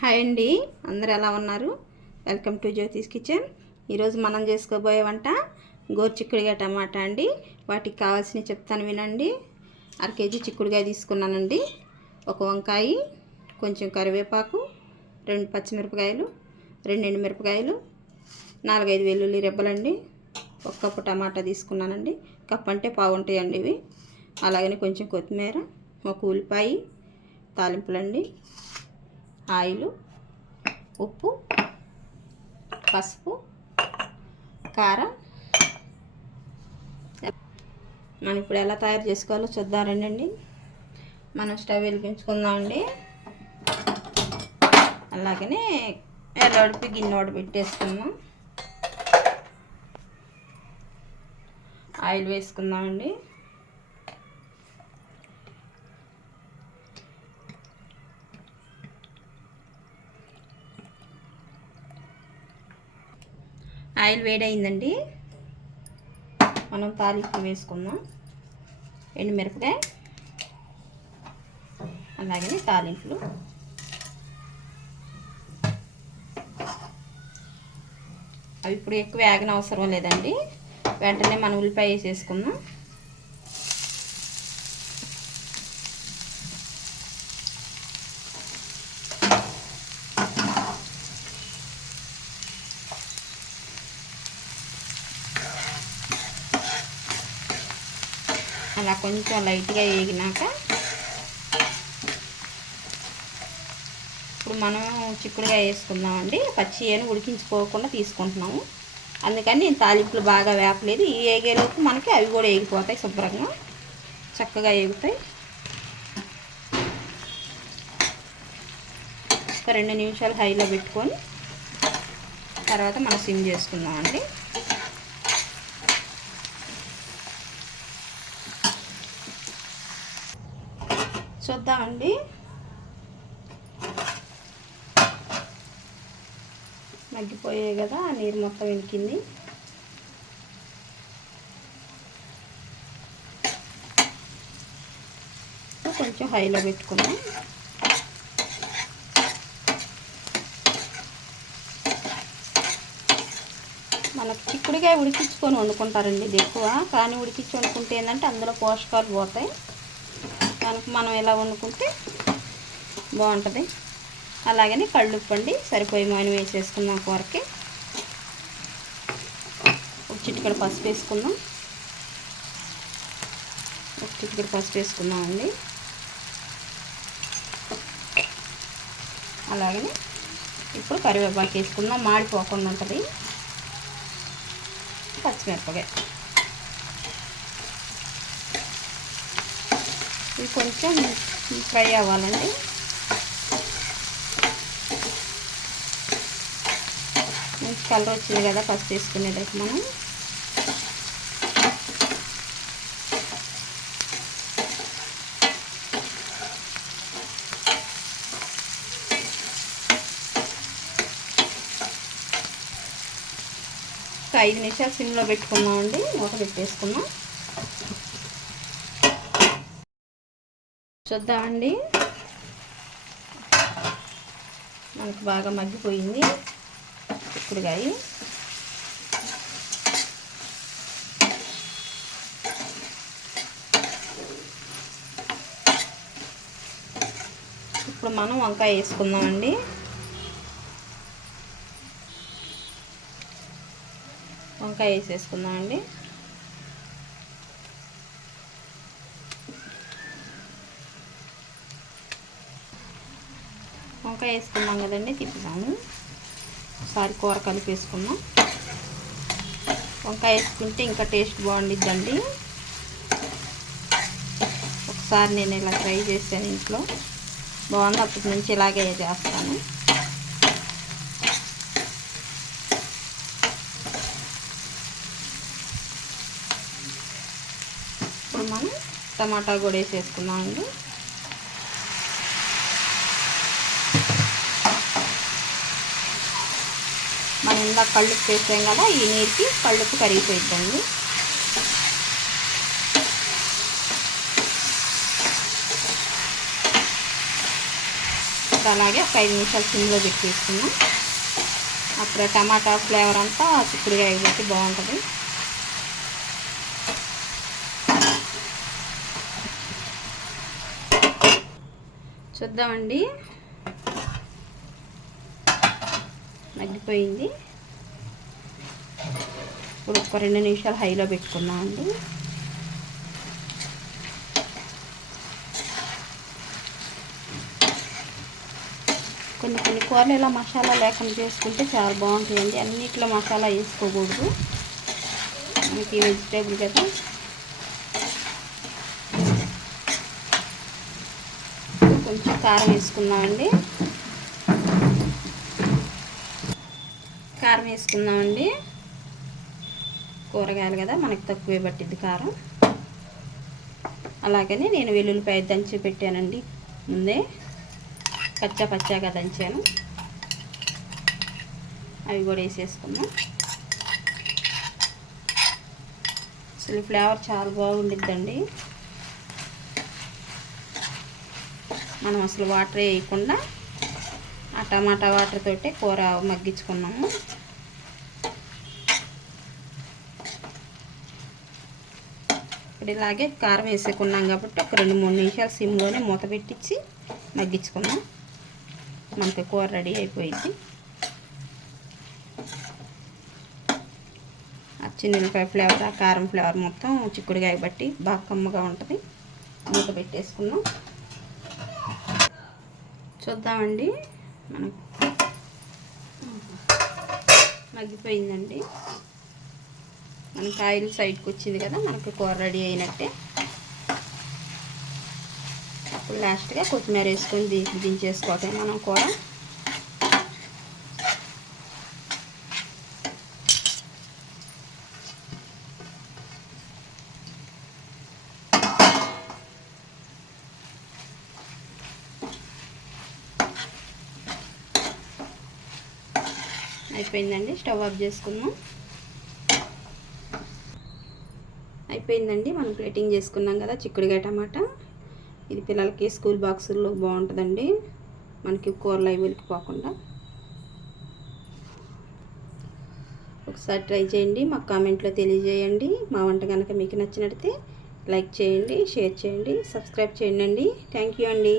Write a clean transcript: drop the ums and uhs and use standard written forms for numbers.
Hi అండి, అందరు ఎలా ఉన్నారు? Welcome to జ్యోతిస్ kitchen. ఈరోజు మనం చేసుకోబోయే వంట గోరుచిక్కుడుకాయ టమాటా అండి. వాటికి కావాల్సినవి చెప్తాను వినండి. 1/2 కేజీ చిక్కుడుకాయ తీసుకున్నానండి, 1 వంకాయ, కొంచెం కరివేపాకు, 2 పచ్చిమిరపకాయలు, 2 ఎండుమిరపకాయలు, 4-5 వెల్లుల్లి రెబ్బలండి, 1 కప్పు టమాటా తీసుకున్నానండి. కప్పు అంటే పావు ఉంటాయండి ఇవి. అలాగనే కొంచెం కొత్తిమీర, 1 ఉల్లిపాయ, తాలింపులండి, ఆయిలు, ఉప్పు, పసుపు, కారం. మనం ఇప్పుడు ఎలా తయారు చేసుకోవాలో చూద్దారండి. మనం స్టవ్ వెలిగించుకుందామండి. అలాగనే ఎర్రడుపు గిన్నె ఒకటి పెట్టేసుకుందాం. ఆయిల్ వేసుకుందామండి. ఆయిల్ వేడైందండి. మనం తాలింపు వేసుకుందాం. ఎండుమిరపకాయ, అలాగే తాలింపులు, అవి ఇప్పుడు ఎక్కువ వేగన అవసరం లేదండి. వెంటనే మనం ఉల్లిపాయ వేసేసుకుందాం. అలా కొంచెం లైట్గా వేగినాక ఇప్పుడు మనం చిక్కుడుగా వేసుకుందామండి. పచ్చి ఏను ఉడికించుకోకుండా తీసుకుంటున్నాము, అందుకని నేను తాలింపులు బాగా వేపలేదు. ఈ వేగేలోపు మనకి అవి కూడా వేగిపోతాయి, శుభ్రంగా చక్కగా వేగుతాయి. ఒక 2 నిమిషాలు హైలో పెట్టుకొని తర్వాత మనం సిమ్ చేసుకుందామండి. చూద్దామండి. మగ్గిపోయాయి కదా, నీరు మొత్తం ఇంకింది. కొంచెం హైలో పెట్టుకున్నాం. మనకు చిక్కుడుకాయ ఉడికించుకొని వండుకుంటారండి ఇది ఎక్కువ, కానీ ఉడికించి వండుకుంటే ఏంటంటే అందులో పోషకాలు పోతాయి. కనుక మనం ఇలా వండుకుంటే బాగుంటుంది. అలాగని కళ్ళుప్పు అండి, సరిపోయి మనం వేసేసుకుందాం. కూరకి ఒక చిటికెడు పసుపు వేసుకుందాం. ఒక చిటికెడు పసుపు వేసుకుందామండి. అలాగని ఇప్పుడు కరివేపాకు వేసుకుందాం, మాడిపోకుండా ఉంటుంది. పచ్చిమిరపకాయ, ఇది కొంచెం ఫ్రై అవ్వాలండి. మంచి కలర్ వచ్చింది కదా ఫస్ట్ వేసుకునేదానికి మనం. ఒక 5 నిమిషాలు సిమ్లో పెట్టుకుందామండి. మూత పెట్టేసుకుందాం. చూద్దామండి, మనకు బాగా మగ్గిపోయింది చిక్కుడుకాయ. ఇప్పుడు మనం వంకాయ వేసుకుందామండి. వంకాయ వేసేసుకుందామండి. వంకాయ వేసుకున్నాం కదండి, తిప్పుదాము. ఒకసారి కూర కలిపేసుకుందాం. వంకాయ వేసుకుంటే ఇంకా టేస్ట్ బాగుండిద్దండి. ఒకసారి నేను ఇలా ట్రై చేశాను ఇంట్లో, బాగుంది. అప్పటి నుంచి ఇలాగే చేస్తాను. ఇప్పుడు మనం టమాటా కూడా వేసేసుకున్నామండి. మనం ఇందాక కళ్ళుప్పు వేసాం కదా, ఈ నీరుకి కళ్ళుప్పు కరిగిపోయిద్దండి. కూడా అలాగే ఒక 5 నిమిషాలు సిమ్లో పెట్టేసుకున్నాం. అప్పుడు టమాటా ఫ్లేవర్ అంతా చిక్కుడుకాయ పెట్టి బాగుంటుంది. చూద్దామండి, మగ్గిపోయింది. ఇప్పుడు ఒక 2 నిమిషాలు హైలో పెట్టుకున్నామండి. కొన్ని కూరలు ఇలా మసాలా లేకుండా చేసుకుంటే చాలా బాగుంటాయండి. అన్నిట్లో మసాలా వేసుకోకూడదు, మనకి వెజిటేబుల్ కదా. కొంచెం కారం వేసుకుందామండి. కూరగాయలు కదా మనకి తక్కువే పట్టిద్ది కారం. అలాగని నేను వెల్లుల్లిపాయ దంచి పెట్టానండి, ముందే పచ్చాగా దంచాను. అవి కూడా వేసేసుకున్నాం. అసలు ఫ్లేవర్ చాలా బాగుండిద్దండి. మనం అసలు వాటర్ వేయకుండా ఆ టమాటా వాటర్ తోటే కూర మగ్గించుకున్నాము. ఇప్పుడు ఇలాగే కారం వేసుకున్నాం కాబట్టి ఒక 2-3 నిమిషాలు సిమ్లోనే మూత పెట్టించి మగ్గించుకున్నాం. మనకి కూర రెడీ అయిపోయింది. ఆ చిన్నులపాయ ఫ్లేవర్, ఆ కారం ఫ్లేవర్ మొత్తం చిక్కుడుకాయ బట్టి బాగా కమ్మగా ఉంటుంది. మూత పెట్టేసుకున్నాం. చూద్దామండి, మనకు మగ్గిపోయిందండి. మనకి ఆయిల్ సైడ్కి వచ్చింది కదా, మనకి కూర రెడీ అయినట్టే. అప్పుడు లాస్ట్గా కొత్తిమీర వేసుకొని దించేసుకోవటం మనం కూర. అయిపోయిందండి, స్టవ్ ఆఫ్ చేసుకుందాం. అయిపోయిందండి, మనం ప్లేటింగ్ చేసుకున్నాం కదా చిక్కుడుకాయ టమాటా. ఇది పిల్లలకి స్కూల్ బాక్సుల్లో బాగుంటుందండి, మనకి కూరలు అవి ఉలికిపోకుండా. ఒకసారి ట్రై చేయండి, మాకు కామెంట్లో తెలియజేయండి. మా వంట కనుక మీకు నచ్చినట్లయితే లైక్ చేయండి, షేర్ చేయండి, సబ్స్క్రైబ్ చేయండి. థ్యాంక్ యూ అండి.